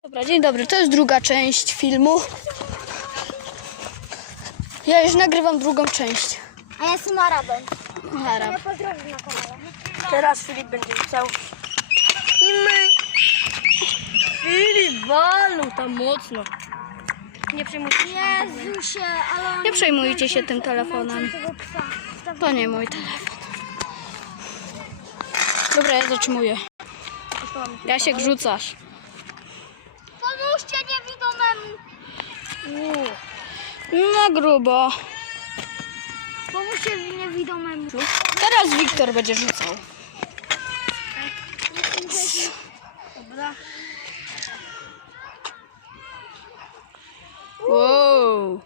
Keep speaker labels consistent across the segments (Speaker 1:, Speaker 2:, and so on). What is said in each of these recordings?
Speaker 1: Dobra, dzień dobry, to jest druga część filmu. Ja już nagrywam drugą część.
Speaker 2: A ja jestem Arabem.
Speaker 1: Arab.
Speaker 2: Ja pozdrowię na kanale.
Speaker 3: Teraz Filip będzie chciał. I my. Filip walnął tam mocno. Nie przejmujcie się.
Speaker 2: Jezusie, ale on...
Speaker 1: Nie przejmujcie się tym telefonem.
Speaker 2: tego psa.
Speaker 1: To nie mój telefon. Dobra, ja zatrzymuję. Jasiek, rzucasz.
Speaker 2: Pomóżcie niewidomemu.
Speaker 1: Na grubo.
Speaker 2: Pomóżcie niewidomemu.
Speaker 1: Teraz Wiktor będzie rzucał.
Speaker 3: Dobra.
Speaker 1: Wow.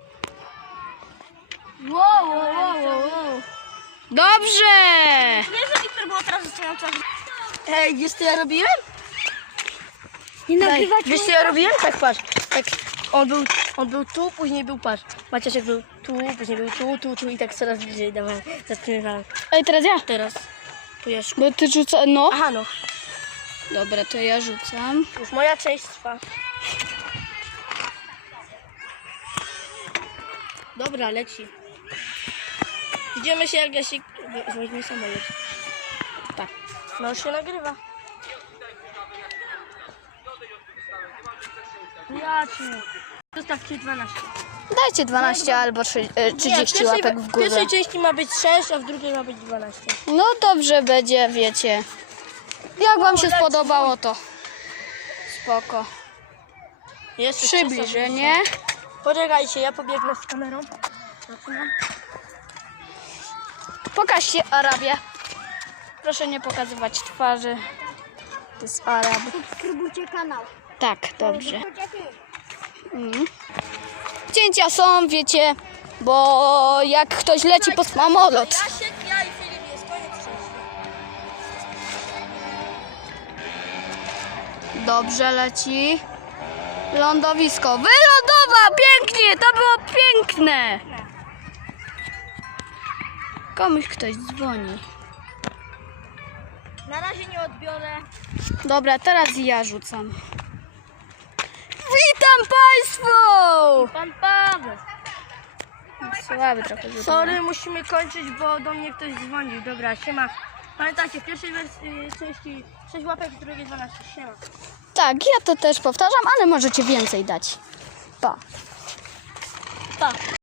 Speaker 3: Wow.
Speaker 1: Dobrze!
Speaker 3: Nie, że Wiktor było teraz zaczynająca. Ej, wiesz co ja robiłem?
Speaker 2: Nie
Speaker 3: Wiesz co ja robiłem? Tak patrz. Tak, on był tu, później był patrz. Maciasiek był tu, później był tu i tak coraz bliżej dawałem. Zatrzymywałem.
Speaker 1: Ej, teraz ja.
Speaker 3: Teraz. Tu jest.
Speaker 1: Bo ty rzuca... No.
Speaker 3: Aha, no.
Speaker 1: Dobra, to ja rzucam.
Speaker 3: Już moja część trwa. Dobra, leci. Idziemy się jak Jasik... Weźmy samolot.
Speaker 1: Tak.
Speaker 3: No już się nagrywa. Jaciu. Zostawcie 12.
Speaker 1: Dajcie 12 albo 30 łapek w
Speaker 3: W
Speaker 1: górę.
Speaker 3: pierwszej części ma być 6, a w drugiej ma być 12.
Speaker 1: No dobrze będzie, wiecie. Jak wam się spodobało, to spoko.
Speaker 3: Jest
Speaker 1: Przybliżenie.
Speaker 3: Poczekajcie, ja pobiegnę z kamerą. Zaczynam.
Speaker 1: Pokażcie Arabię. Proszę nie pokazywać twarzy. To jest Arab.
Speaker 2: Subskrybujcie kanał.
Speaker 1: Tak, dobrze. Cięcia są, wiecie, bo jak ktoś leci pod samolot.
Speaker 3: Jasiek, ja i Filip jest koniec części.
Speaker 1: Dobrze leci. Lądowisko. Wylądował! Pięknie! To było piękne! Komuś ktoś dzwoni.
Speaker 3: Na razie nie odbiorę.
Speaker 1: Dobra, teraz ja rzucam. Witam Państwu!
Speaker 3: Pan Paweł.
Speaker 1: Słaby trochę rzucam.
Speaker 3: Sorry, musimy kończyć, bo do mnie ktoś dzwonił. Dobra, siema. Pamiętajcie, w pierwszej wersji części 6 łapek, w drugiej 12. Siema.
Speaker 1: Tak, ja to też powtarzam, ale możecie więcej dać. Pa.
Speaker 3: Pa.